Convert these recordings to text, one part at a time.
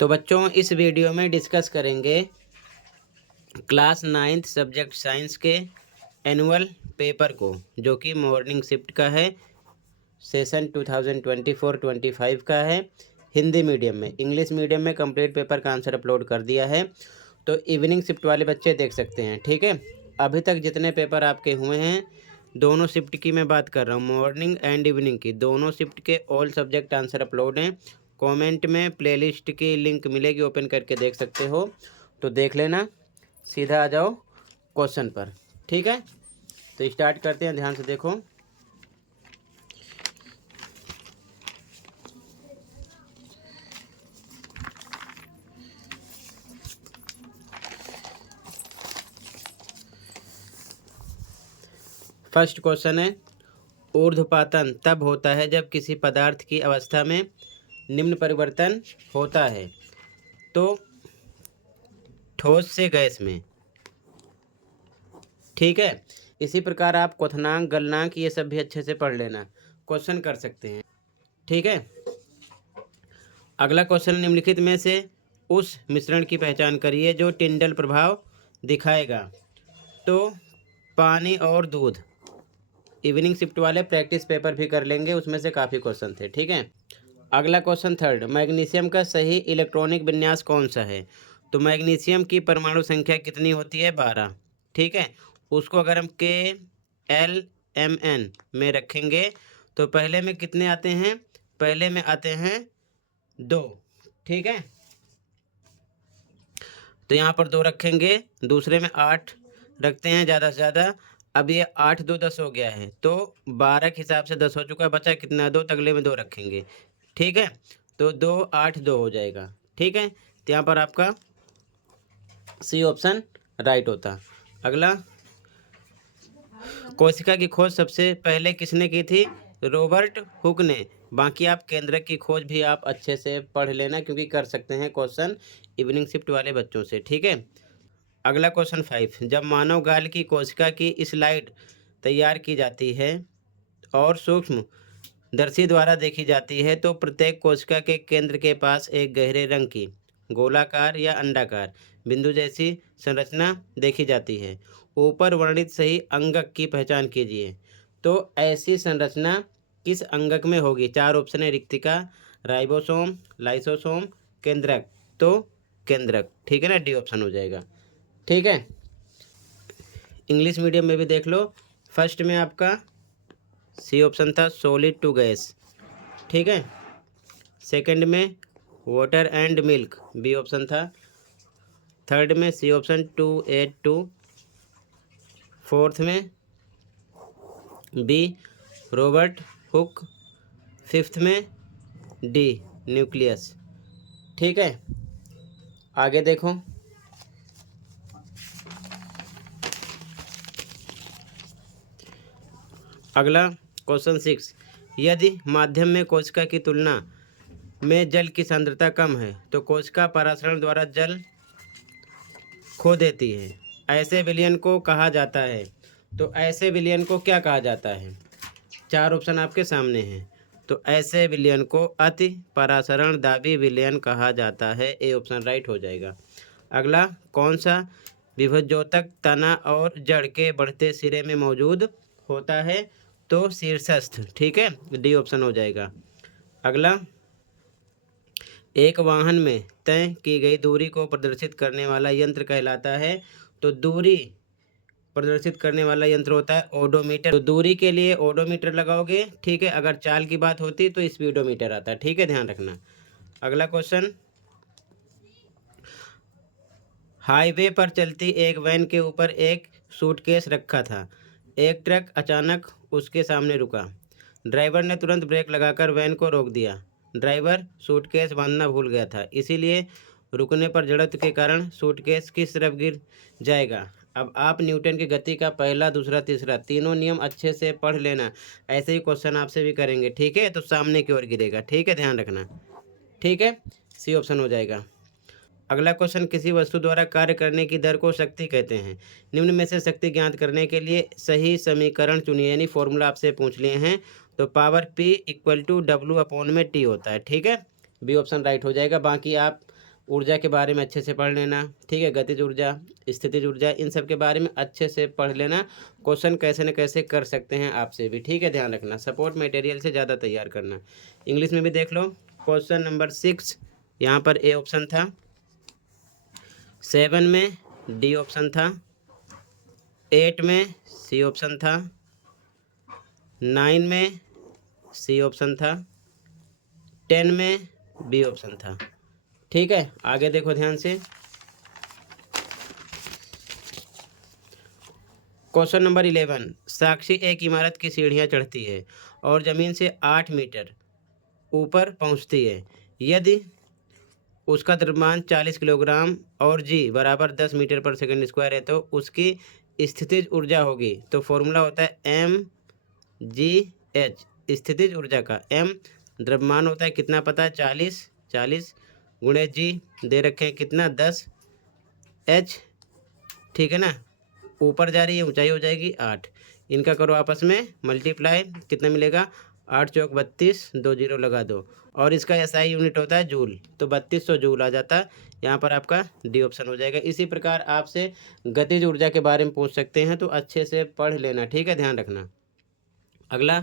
तो बच्चों इस वीडियो में डिस्कस करेंगे क्लास 9th सब्जेक्ट साइंस के एनुअल पेपर को, जो कि मॉर्निंग शिफ्ट का है, सेशन 2024-25 का है। हिंदी मीडियम में, इंग्लिश मीडियम में कंप्लीट पेपर का आंसर अपलोड कर दिया है, तो इवनिंग शिफ्ट वाले बच्चे देख सकते हैं। ठीक है, अभी तक जितने पेपर आपके हुए हैं, दोनों शिफ्ट की मैं बात कर रहा हूँ, मॉर्निंग एंड इवनिंग की, दोनों शिफ्ट के ऑल सब्जेक्ट आंसर अपलोड हैं। कमेंट में प्लेलिस्ट की लिंक मिलेगी, ओपन करके देख सकते हो, तो देख लेना। सीधा आ जाओ क्वेश्चन पर। ठीक है, तो स्टार्ट करते हैं, ध्यान से देखो। फर्स्ट क्वेश्चन है, ऊर्ध्वपातन तब होता है जब किसी पदार्थ की अवस्था में निम्न परिवर्तन होता है, तो ठोस से गैस में। ठीक है, इसी प्रकार आप क्वथनांक, गलनांक ये सब भी अच्छे से पढ़ लेना, क्वेश्चन कर सकते हैं। ठीक है, अगला क्वेश्चन, निम्नलिखित में से उस मिश्रण की पहचान करिए जो टिंडल प्रभाव दिखाएगा। तो पानी और दूध। इवनिंग शिफ्ट वाले प्रैक्टिस पेपर भी कर लेंगे, उसमें से काफ़ी क्वेश्चन थे। ठीक है, अगला क्वेश्चन थर्ड, मैग्नीशियम का सही इलेक्ट्रॉनिक विन्यास कौन सा है। तो मैग्नीशियम की परमाणु संख्या कितनी होती है, 12। ठीक है, उसको अगर हम KLMN में रखेंगे तो पहले में कितने आते हैं, पहले में आते हैं 2। ठीक है, तो यहाँ पर 2 रखेंगे, दूसरे में 8 रखते हैं ज़्यादा से ज़्यादा। अब ये 8 2 10 हो गया है, तो 12 के हिसाब से 10 हो चुका है, बचा कितना, 2, अगले में 2 रखेंगे। ठीक है, तो 2 8 2 हो जाएगा। ठीक है, तो यहाँ पर आपका सी ऑप्शन राइट होता। अगला, कोशिका की खोज सबसे पहले किसने की थी, रॉबर्ट हुक ने। बाकी आप केंद्रक की खोज भी आप अच्छे से पढ़ लेना, क्योंकि कर सकते हैं क्वेश्चन इवनिंग शिफ्ट वाले बच्चों से। ठीक है, अगला क्वेश्चन 5, जब मानव गाल की कोशिका की स्लाइड तैयार की जाती है और सूक्ष्म दर्शी द्वारा देखी जाती है, तो प्रत्येक कोशिका के केंद्र के पास एक गहरे रंग की गोलाकार या अंडाकार बिंदु जैसी संरचना देखी जाती है। ऊपर वर्णित सही अंगक की पहचान कीजिए। तो ऐसी संरचना किस अंगक में होगी। 4 ऑप्शन है, रिक्तिका, राइबोसोम, लाइसोसोम, केंद्रक। तो केंद्रक। ठीक है ना, डी ऑप्शन हो जाएगा। ठीक है, इंग्लिश मीडियम में भी देख लो, फर्स्ट में आपका सी ऑप्शन था, सॉलिड टू गैस। ठीक है, सेकंड में water and milk, B option था। थर्ड में सी ऑप्शन 282। फोर्थ में बी रॉबर्ट हुक। फिफ्थ में डी न्यूक्लियस। ठीक है, आगे देखो। अगला क्वेश्चन 6, यदि माध्यम में कोशिका की तुलना में जल की सांद्रता कम है, तो कोशिका परासरण द्वारा जल खो देती है। ऐसे विलयन को कहा जाता है। तो ऐसे विलयन को क्या कहा जाता है, 4 ऑप्शन आपके सामने हैं। तो ऐसे विलयन को अति परासरण दाबी विलयन कहा जाता है, ए ऑप्शन राइट हो जाएगा। अगला, कौन सा विभज्योतक तना और जड़ के बढ़ते सिरे में मौजूद होता है। तो शीर्षस्थ। ठीक है, डी ऑप्शन हो जाएगा। अगला, एक वाहन में तय की गई दूरी को प्रदर्शित करने वाला यंत्र कहलाता है। तो दूरी प्रदर्शित करने वाला यंत्र होता है ओडोमीटर। तो दूरी के लिए ओडोमीटर लगाओगे। ठीक है, अगर चाल की बात होती तो स्पीडोमीटर आता है। ठीक है, ध्यान रखना। अगला क्वेश्चन, हाईवे पर चलती एक वैन के ऊपर एक सूटकेस रखा था। एक ट्रक अचानक उसके सामने रुका। ड्राइवर ने तुरंत ब्रेक लगाकर वैन को रोक दिया। ड्राइवर सूटकेस बांधना भूल गया था, इसीलिए रुकने पर जड़त्व के कारण सूटकेस किस तरफ गिर जाएगा। अब आप न्यूटन की गति का पहला, दूसरा, तीसरा तीनों नियम अच्छे से पढ़ लेना। ऐसे ही क्वेश्चन आपसे भी करेंगे। ठीक है, तो सामने की ओर गिरेगा। ठीक है, ध्यान रखना। ठीक है, सी ऑप्शन हो जाएगा। अगला क्वेश्चन, किसी वस्तु द्वारा कार्य करने की दर को शक्ति कहते हैं। निम्न में से शक्ति ज्ञात करने के लिए सही समीकरण चुनिए, यानी फॉर्मूला आपसे पूछ लिए हैं। तो पावर P = W/T होता है। ठीक है, बी ऑप्शन राइट हो जाएगा। बाकी आप ऊर्जा के बारे में अच्छे से पढ़ लेना, ठीक है। गतिज ऊर्जा, स्थितिज ऊर्जा, इन सब के बारे में अच्छे से पढ़ लेना। क्वेश्चन कैसे न कैसे कर सकते हैं आपसे भी, ठीक है, ध्यान रखना। सपोर्ट मटेरियल से ज़्यादा तैयार करना। इंग्लिश में भी देख लो, क्वेश्चन नंबर 6 यहाँ पर ए ऑप्शन था, 7 में डी ऑप्शन था, 8 में सी ऑप्शन था, 9 में सी ऑप्शन था, 10 में बी ऑप्शन था, ठीक है। आगे देखो ध्यान से, क्वेश्चन नंबर 11, साक्षी एक इमारत की सीढ़ियां चढ़ती है और ज़मीन से 8 मीटर ऊपर पहुंचती है। यदि उसका द्रव्यमान 40 किलोग्राम और जी बराबर 10 मीटर पर सेकंड स्क्वायर है तो उसकी स्थितिज ऊर्जा होगी। तो फॉर्मूला होता है mgh, स्थितिज ऊर्जा का। m द्रव्यमान होता है कितना पता है, 40 गुणे जी दे रखे हैं कितना, 10, h, ठीक है ना, ऊपर जा रही है ऊंचाई हो जाएगी 8। इनका करो आपस में मल्टीप्लाई, कितना मिलेगा, 8 चौक 32, 2 जीरो लगा दो, और इसका एसआई यूनिट होता है जूल, तो 3200 जूल आ जाता है। यहाँ पर आपका डी ऑप्शन हो जाएगा। इसी प्रकार आपसे गतिज ऊर्जा के बारे में पूछ सकते हैं, तो अच्छे से पढ़ लेना, ठीक है, ध्यान रखना। अगला,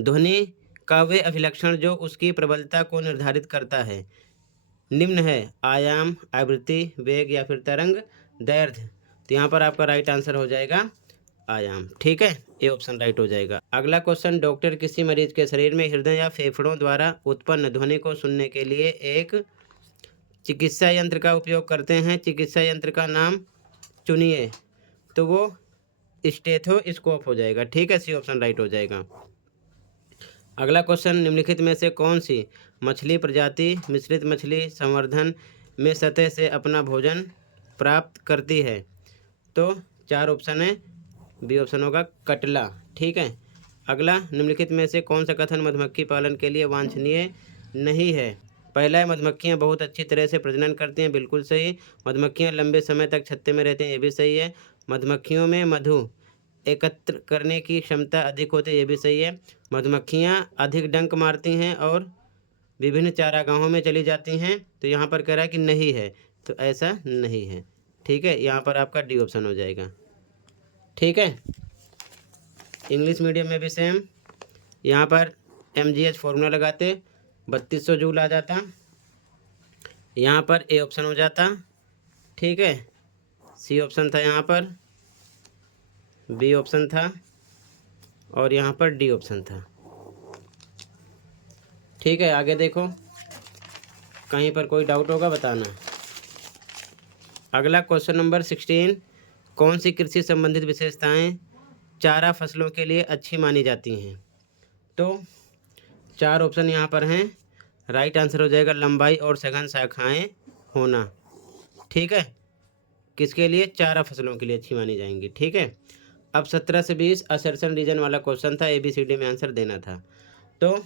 ध्वनि का वे अभिलक्षण जो उसकी प्रबलता को निर्धारित करता है निम्न है, आयाम, आवृत्ति, वेग या फिर तरंग दैर्ध्य। तो यहाँ पर आपका राइट आंसर हो जाएगा आयाम, ठीक है, ए ऑप्शन राइट हो जाएगा। अगला क्वेश्चन, डॉक्टर किसी मरीज के शरीर में हृदय या फेफड़ों द्वारा उत्पन्न ध्वनि को सुनने के लिए एक चिकित्सा यंत्र का उपयोग करते हैं। चिकित्सा यंत्र का नाम चुनिए, तो वो स्टेथोस्कोप हो जाएगा, ठीक है, सी ऑप्शन राइट हो जाएगा। अगला क्वेश्चन, निम्नलिखित में से कौन सी मछली प्रजाति मिश्रित मछली संवर्धन में सतह से अपना भोजन प्राप्त करती है। तो 4 ऑप्शन है, बी ऑप्शन होगा कटला, ठीक है। अगला, निम्नलिखित में से कौन सा कथन मधुमक्खी पालन के लिए वांछनीय नहीं है। पहला है, मधुमक्खियाँ बहुत अच्छी तरह से प्रजनन करती हैं, बिल्कुल सही। मधुमक्खियाँ लंबे समय तक छत्ते में रहते हैं, ये भी सही है। मधुमक्खियों में मधु एकत्र करने की क्षमता अधिक होती है, ये भी सही है। मधुमक्खियाँ अधिक डंक मारती हैं और विभिन्न चारागाहों में चली जाती हैं, तो यहाँ पर कह रहा है कि नहीं है, तो ऐसा नहीं है, ठीक है, यहाँ पर आपका डी ऑप्शन हो जाएगा, ठीक है। इंग्लिश मीडियम में भी सेम, यहाँ पर mgh फॉर्मूला लगाते 3200 जूल आ जाता, यहाँ पर ए ऑप्शन हो जाता, ठीक है। सी ऑप्शन था, यहाँ पर बी ऑप्शन था, और यहाँ पर डी ऑप्शन था, ठीक है। आगे देखो, कहीं पर कोई डाउट होगा बताना। अगला क्वेश्चन नंबर 16, कौन सी कृषि संबंधित विशेषताएं चारा फसलों के लिए अच्छी मानी जाती हैं। तो 4 ऑप्शन यहाँ पर हैं, राइट आंसर हो जाएगा लंबाई और सघन शाखाएं होना, ठीक है, किसके लिए, चारा फसलों के लिए अच्छी मानी जाएंगी, ठीक है। अब 17 से 20 असर्शन रीजन वाला क्वेश्चन था, ABCD में आंसर देना था। तो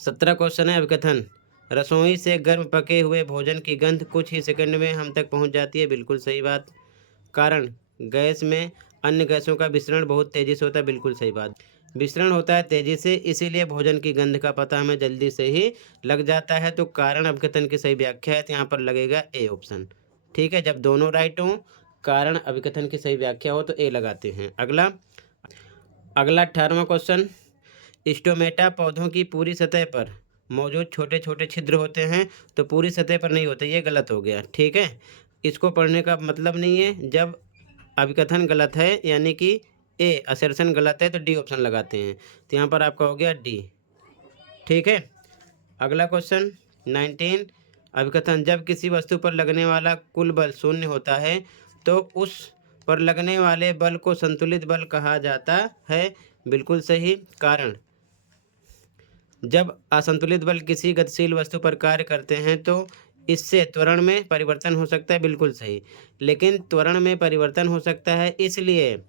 17 क्वेश्चन है, अभिकथन, रसोई से गर्म पके हुए भोजन की गंध कुछ ही सेकंड में हम तक पहुंच जाती है, बिल्कुल सही बात। कारण, गैस में अन्य गैसों का विसरण बहुत तेज़ी से होता है, बिल्कुल सही बात। विसरण होता है तेज़ी से, इसीलिए भोजन की गंध का पता हमें जल्दी से ही लग जाता है। तो कारण अभिकथन की सही व्याख्या है, तो यहाँ पर लगेगा ए ऑप्शन, ठीक है। जब दोनों राइट हों, कारण अभिकथन की सही व्याख्या हो, तो ए लगाते हैं। अगला 18वां क्वेश्चन, स्टोमेटा पौधों की पूरी सतह पर मौजूद छोटे छोटे छिद्र होते हैं, तो पूरी सतह पर नहीं होते, ये गलत हो गया, ठीक है। इसको पढ़ने का मतलब नहीं है, जब अभिकथन गलत है यानी कि ए असर्शन गलत है, तो डी ऑप्शन लगाते हैं, तो यहाँ पर आपका हो गया डी, ठीक है। अगला क्वेश्चन 19, अभिकथन, जब किसी वस्तु पर लगने वाला कुल बल शून्य होता है तो उस पर लगने वाले बल को संतुलित बल कहा जाता है, बिल्कुल सही। कारण, जब असंतुलित बल किसी गतिशील वस्तु पर कार्य करते हैं तो इससे त्वरण में परिवर्तन हो सकता है, बिल्कुल सही। लेकिन त्वरण में परिवर्तन हो सकता है, इसलिए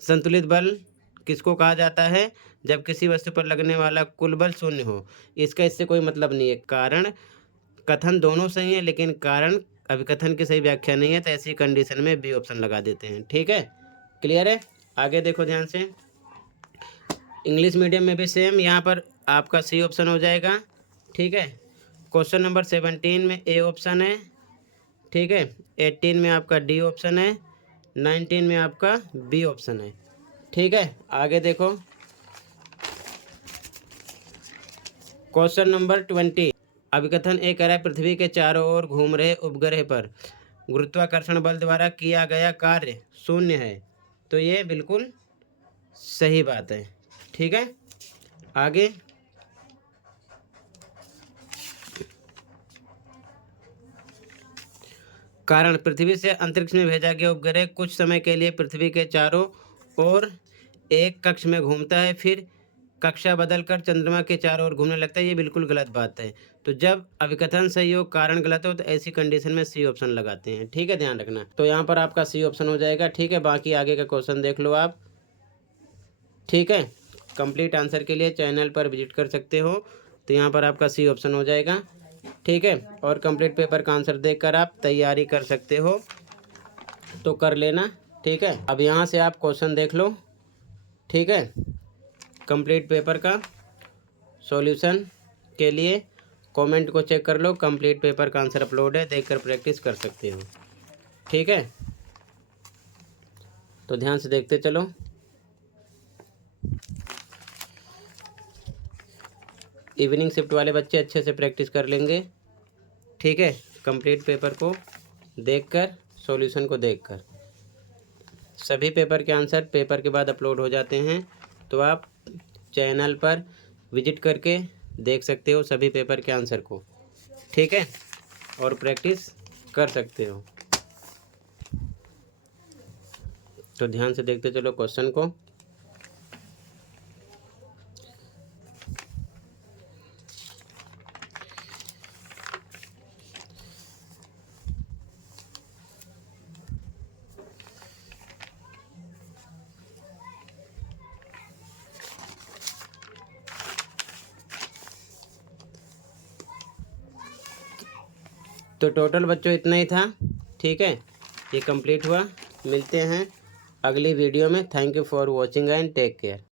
संतुलित बल किसको कहा जाता है, जब किसी वस्तु पर लगने वाला कुल बल शून्य हो। इसका इससे कोई मतलब नहीं है। कारण कथन दोनों सही है, लेकिन कारण अभिकथन की सही व्याख्या नहीं है, तो ऐसी कंडीशन में बी ऑप्शन लगा देते हैं, ठीक है, क्लियर है। आगे देखो ध्यान से, इंग्लिश मीडियम में भी सेम, यहाँ पर आपका सी ऑप्शन हो जाएगा, ठीक है। क्वेश्चन नंबर 17 में ए ऑप्शन है, ठीक है। 18 में आपका डी ऑप्शन है, 19 में आपका बी ऑप्शन है, ठीक है। आगे देखो क्वेश्चन नंबर 20। अभिकथन ए कह रहा है पृथ्वी के चारों ओर घूम रहे उपग्रह पर गुरुत्वाकर्षण बल द्वारा किया गया कार्य शून्य है। तो ये बिल्कुल सही बात है, ठीक है। आगे कारण पृथ्वी से अंतरिक्ष में भेजा गया उपग्रह कुछ समय के लिए पृथ्वी के चारों ओर एक कक्ष में घूमता है, फिर कक्षा बदलकर चंद्रमा के चारों ओर घूमने लगता है। ये बिल्कुल गलत बात है। तो जब अभिकथन सही हो कारण गलत हो तो ऐसी कंडीशन में सी ऑप्शन लगाते हैं, ठीक है, ध्यान रखना। तो यहाँ पर आपका सी ऑप्शन हो जाएगा, ठीक है। बाकी आगे का क्वेश्चन देख लो आप, ठीक है। कंप्लीट आंसर के लिए चैनल पर विजिट कर सकते हो। तो यहाँ पर आपका सी ऑप्शन हो जाएगा, ठीक है। और कंप्लीट पेपर का आंसर देखकर आप तैयारी कर सकते हो, तो कर लेना, ठीक है। अब यहाँ से आप क्वेश्चन देख लो, ठीक है। कंप्लीट पेपर का सॉल्यूशन के लिए कमेंट को चेक कर लो। कंप्लीट पेपर का आंसर अपलोड है, देखकर प्रैक्टिस कर सकते हो, ठीक है। तो ध्यान से देखते चलो। इवनिंग शिफ्ट वाले बच्चे अच्छे से प्रैक्टिस कर लेंगे, ठीक है। कंप्लीट पेपर को देखकर, सॉल्यूशन को देखकर। सभी पेपर के आंसर पेपर के बाद अपलोड हो जाते हैं, तो आप चैनल पर विजिट करके देख सकते हो सभी पेपर के आंसर को, ठीक है, और प्रैक्टिस कर सकते हो। तो ध्यान से देखते चलो क्वेश्चन को। तो टोटल बच्चों इतना ही था, ठीक है। ये कंप्लीट हुआ। मिलते हैं अगली वीडियो में। Thank you for watching and take care.